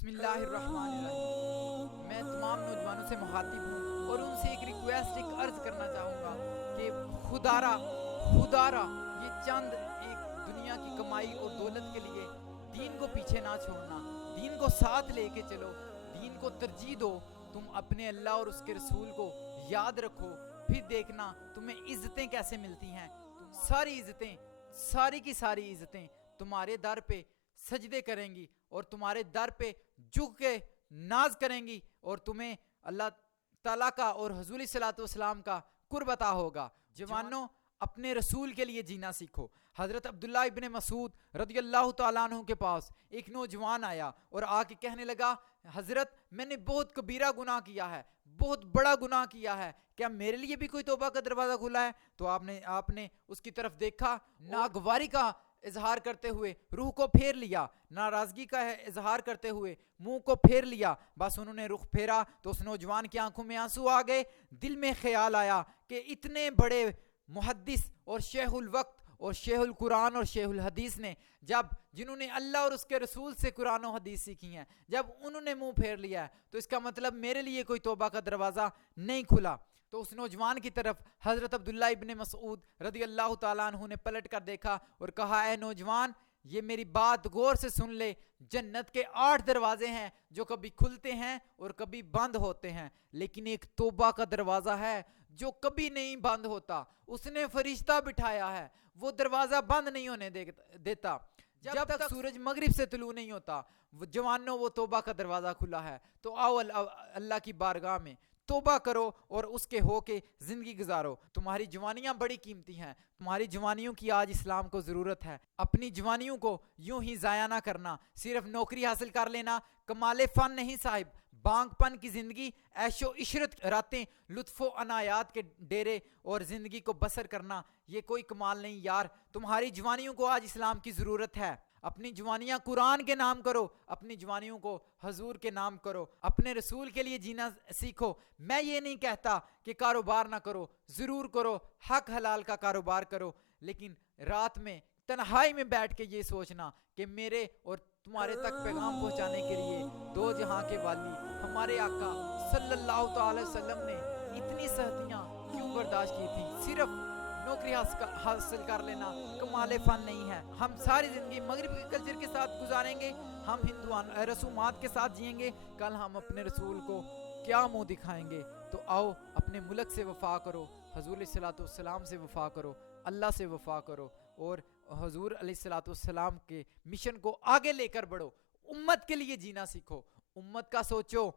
بسم اللہ الرحمن الرحیم۔ میں تمام نوجوانوں سے مخاطب ہوں اور ان سے ایک ریکویسٹ عرض کرنا چاہوں گا کہ خدارا یہ چند ایک دنیا کی کمائی اور دولت کے لیے دین کو پیچھے نہ چھوڑنا، دین کو ساتھ لے کے چلو، دین کو ترجیح دو۔ تم اپنے اللہ اور اس کے رسول کو یاد رکھو، پھر دیکھنا تمہیں عزتیں کیسے ملتی ہیں۔ ساری عزتیں، ساری کی ساری عزتیں تمہارے در پہ سجدے کریں گی اور تمہارے در پہ جھک کے ناز کریں گی، اور تمہیں اللہ تعالیٰ کا اور حضور صلی اللہ علیہ وسلم کا قرب عطا ہوگا۔ جوانوں، اپنے رسول کے لیے جینا سیکھو۔ حضرت عبداللہ ابن مسعود رضی اللہ تعالیٰ عنہ کے پاس ایک نوجوان آیا اور آ کے کہنے لگا، حضرت میں نے بہت کبیرہ گناہ کیا ہے، بہت بڑا گناہ کیا ہے، کیا میرے لیے بھی کوئی توبہ کا دروازہ کھلا ہے؟ تو آپ نے اس کی طرف دیکھا، ناگواری کا اظہار کرتے ہوئے روح کو پھیر لیا، ناراضگی کا اظہار کرتے ہوئے منہ کو پھیر لیا۔ بس انہوں نے رخ پھیرا تو اس نوجوان کی آنکھوں میں آنسو آ گئے۔ دل میں خیال آیا کہ اتنے بڑے محدث اور شیخ الوقت اور شیخ القرآن اور شیخ الحدیث نے جنہوں نے اللہ اور اس کے رسول سے قرآن و حدیث سیکھی ہیں، جب انہوں نے منہ پھیر لیا ہے تو اس کا مطلب میرے لیے کوئی توبہ کا دروازہ نہیں کھلا۔ تو اس نوجوان کی طرف حضرت عبداللہ ابن مسعود رضی اللہ تعالیٰ عنہ نے پلٹ کر دیکھا اور کہا، اے نوجوان، یہ میری بات غور سے سن لے، جنت کے 8 دروازے ہیں جو کبھی کھلتے ہیں اور کبھی بند ہوتے ہیں، لیکن ایک توبہ کا دروازہ ہے جو کبھی نہیں بند ہوتا۔ اس نے فرشتہ بٹھایا ہے، وہ دروازہ بند نہیں ہونے دیتا جب تک سورج مغرب سے طلوع نہیں ہوتا۔ جوانوں، وہ توبہ کا دروازہ کھلا ہے، تو آؤ اللہ کی بارگاہ میں توبہ کرو اور اس کے ہو کے زندگی گزارو۔ تمہاری جوانیاں بڑی قیمتی ہیں، تمہاری جوانیوں کی آج اسلام کو ضرورت ہے۔ اپنی جوانیوں کو یوں ہی ضائع نہ کرنا، صرف نوکری حاصل کر لینا کمال فن نہیں صاحب۔ بانگ پن کی زندگی، عیش و عشرت راتیں، لطف و عنایات کے ڈیرے اور زندگی کو بسر کرنا، یہ کوئی کمال نہیں یار۔ تمہاری جوانیوں کو آج اسلام کی ضرورت ہے۔ اپنی جوانیاں قرآن کے نام کرو، اپنی جوانیوں کو حضور کے نام کرو، اپنے رسول کے لیے جینا سیکھو۔ میں یہ نہیں کہتا کہ کاروبار نہ کرو، ضرور کرو، حق حلال کا کاروبار کرو، لیکن رات میں تنہائی میں بیٹھ کے یہ سوچنا کہ میرے اور تمہارے تک پیغام پہنچانے کے لیے دو جہاں کے والی ہمارے آقا صلی اللہ تعالی وسلم نے اتنی سختیاں کیوں برداشت کی تھی۔ صرف نوکری حاصل کر لینا کمال فن نہیں ہے۔ ہم ساری زندگی مغرب کے کلچر کے ساتھ گزاریں گے، ہم ہندوان رسومات کے ساتھ جئیں گے، کل ہم اپنے رسول کو کیا منہ دکھائیں گے؟ تو آؤ اپنے ملک سے وفا کرو، حضور علیہ الصلوۃ والسلام سے وفا کرو، اللہ سے وفا کرو، اور حضور علیہ الصلوۃ والسلام کے مشن کو آگے لے کر بڑھو۔ امت کے لیے جینا سیکھو، امت کا سوچو۔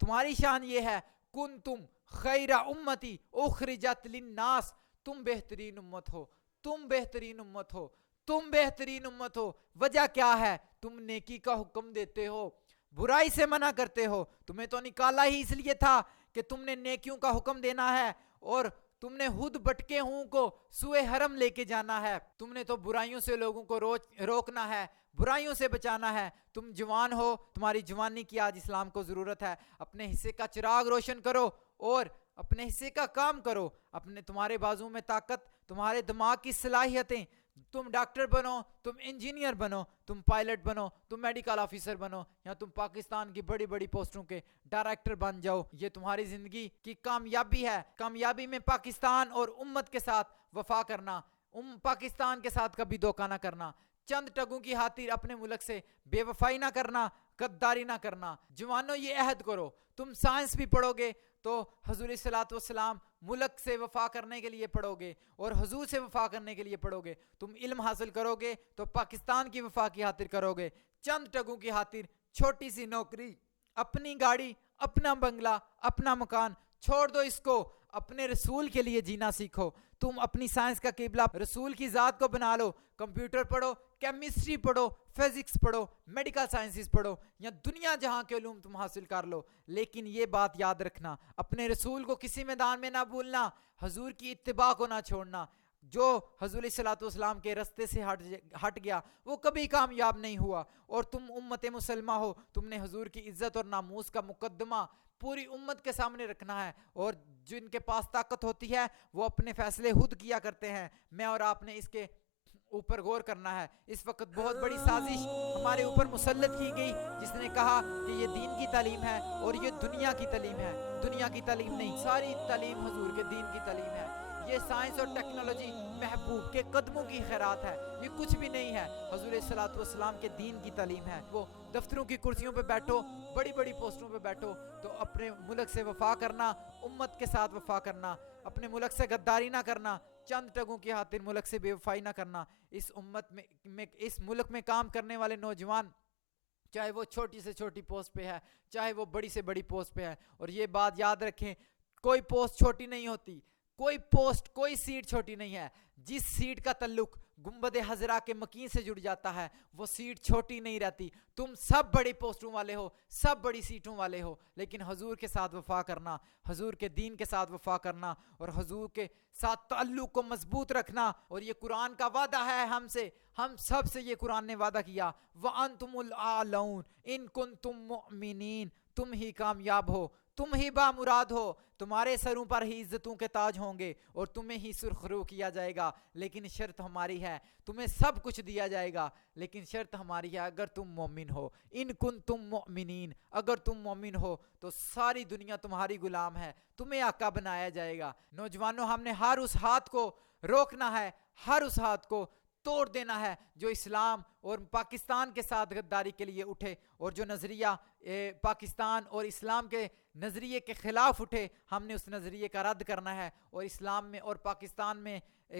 تمہاری شان یہ ہے، کنتم خیر امتی اخرجت للناس، تم بہترین امت ہو، تم بہترین امت ہو، تم بہترین امت ہو۔ وجہ کیا ہے؟ تم نیکی کا حکم دیتے ہو، برائی سے منع کرتے ہو۔ تمہیں تو نکالا ہی اس لیے تھا کہ تم نے نیکیوں کا حکم دینا ہے، اور تم نے خود بٹکے ہوں کو سوئے حرم لے کے جانا ہے۔ تم نے تو برائیوں سے لوگوں کو روکنا ہے، برائیوں سے بچانا ہے۔ تم جوان ہو، تمہاری جوانی کی آج اسلام کو ضرورت ہے۔ اپنے حصے کا چراغ روشن کرو اور اپنے حصے کا کام کرو۔ تمہارے بازو میں طاقت، تمہارے دماغ کی صلاحیتیں، تم ڈاکٹر بنو، تم انجینئر بنو، تم پائلٹ بنو، تم میڈیکل آفیسر بنو، یا تم پاکستان کی بڑی بڑی پوسٹوں کے ڈائریکٹر بن جاؤ۔ یہ تمہاری زندگی کی کامیابی ہے۔ کامیابی میں پاکستان اور امت کے ساتھ وفا کرنا، پاکستان کے ساتھ کبھی دھوکہ نہ کرنا، چند ٹگوں کی خاطر اپنے ملک سے بے وفائی نہ کرنا، غداری نہ کرنا۔ جوانوں، یہ عہد کرو، تم سائنس بھی پڑھو گے تو حضور صلی اللہ علیہ وسلم ملک سے وفا کرنے کے لیے پڑھو گے، اور حضور سے وفا کرنے کے لیے پڑھو گے۔ تم علم حاصل کرو گے تو پاکستان کی وفا کی خاطر کرو گے۔ چند ٹگوں کی خاطر چھوٹی سی نوکری، اپنی گاڑی، اپنا بنگلہ، اپنا مکان چھوڑ دو اس کو۔ اپنے رسول کے لیے جینا سیکھو۔ تم اپنی سائنس کا قبلہ رسول کی ذات کو بنا لو۔ کمپیوٹر پڑھو، کیمسٹری پڑھو، فزکس پڑھو، میڈیکل سائنسز پڑھو، یا دنیا جہاں کے علوم تم حاصل کر لو، لیکن یہ بات یاد رکھنا، اپنے رسول کو کسی میدان میں نہ بھولنا، حضور کی اتباع کو نہ چھوڑنا۔ جو حضور صلی اللہ علیہ وسلم کے رستے سے ہٹ گیا وہ کبھی کامیاب نہیں ہوا۔ اور تم امت مسلمہ ہو، تم نے حضور کی عزت اور ناموس کا مقدمہ پوری امت کے سامنے رکھنا ہے، اور جن کے پاس طاقت ہوتی ہے وہ اپنے فیصلے خود کیا کرتے ہیں۔ میں اور آپ نے اس کے اوپر غور کرنا ہے. اس وقت بہت بڑی سازش ہمارے اوپر مسلط کی گئی جس نے کہا کہ یہ دین کی تعلیم ہے اور یہ دنیا کی تعلیم ہے. دنیا کی تعلیم نہیں, ساری تعلیم حضور کے دین کی تعلیم ہے. یہ سائنس اور ٹیکنالوجی محبوب کے قدموں کی خیرات ہے, یہ کچھ بھی نہیں ہے. حضور صلوات والسلام کے دین کی تعلیم ہے. وہ دفتروں کی کرسیوں پہ بیٹھو, بڑی بڑی پوسٹوں پہ بیٹھو, تو اپنے ملک سے وفا کرنا, امت کے ساتھ وفا کرنا, اپنے ملک سے غداری نہ کرنا, چند ٹگوں کی خاطر ملک سے بے وفائی نہ کرنا. اس امت میں اس ملک میں کام کرنے والے نوجوان, چاہے وہ چھوٹی سے چھوٹی پوسٹ پہ ہے, چاہے وہ بڑی سے بڑی پوسٹ پہ ہے, اور یہ بات یاد رکھیں, کوئی پوسٹ چھوٹی نہیں ہوتی, کوئی پوسٹ, کوئی سیٹ چھوٹی نہیں ہے. جس سیٹ کا تعلق گنبد خضرا کے مکین سے جڑ جاتا ہے وہ سیٹ چھوٹی نہیں رہتی. تم سب بڑی پوسٹوں والے ہو, سب بڑی سیٹوں والے ہو, لیکن حضور کے ساتھ وفا کرنا, حضور کے دین کے ساتھ وفا کرنا, اور حضور کے ساتھ تعلق کو مضبوط رکھنا. اور یہ قرآن کا وعدہ ہے ہم سے, ہم سب سے یہ قرآن نے وعدہ کیا, وَأَنْتُمُ الْأَعْلَوْنَ إِن كُنْتُم مُؤْمِنِينَ, تم ہی کامیاب ہو, تم ہی بامراد ہو, تمہارے سروں پر ہی عزتوں کے تاج ہوں گے اور تمہیں ہی سرخرو کیا جائے گا. لیکن شرط ہماری ہے, تمہیں سب کچھ دیا جائے گا لیکن شرط ہماری ہے, اگر تم مومن ہو. ان کنتم مؤمنین, اگر تم مومن ہو تو ساری دنیا تمہاری غلام ہے, تمہیں آقا بنایا جائے گا. نوجوانوں, ہم نے ہر اس ہاتھ کو روکنا ہے, ہر اس ہاتھ کو توڑ دینا ہے جو اسلام اور پاکستان کے ساتھ غداری کے لیے اٹھے, اور جو نظریہ پاکستان اور اسلام کے نظریے کے خلاف اٹھے. ہم نے اس نظریے کا رد کرنا ہے اور اسلام میں اور پاکستان میں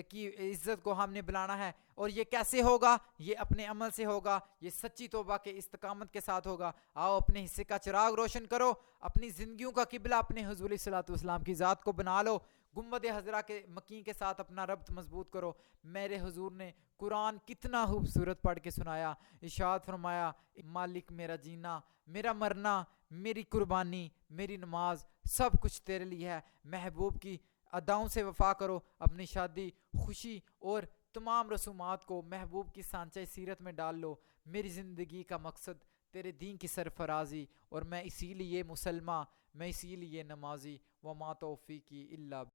کی عزت کو ہم نے بلانا ہے. اور یہ کیسے ہوگا؟ یہ اپنے عمل سے ہوگا, یہ سچی توبہ کے استقامت کے ساتھ ہوگا. آؤ اپنے حصے کا چراغ روشن کرو, اپنی زندگیوں کا قبلہ اپنے حضور صلی اللہ علیہ وسلم کی ذات کو بنا لو, گنبد خضرا کے مکین کے ساتھ اپنا ربط مضبوط کرو. میرے حضور نے قرآن کتنا خوبصورت پڑھ کے سنایا, ارشاد فرمایا, مالک میرا جینا, میرا مرنا, میری قربانی, میری نماز, سب کچھ تیرے لیے ہے. محبوب کی اداؤں سے وفا کرو, اپنی شادی, خوشی اور تمام رسومات کو محبوب کی سانچہ سیرت میں ڈال لو. میری زندگی کا مقصد تیرے دین کی سرفرازی, اور میں اسی لیے مسلمان, میں اسی لیے نمازی. وما توفیقی الا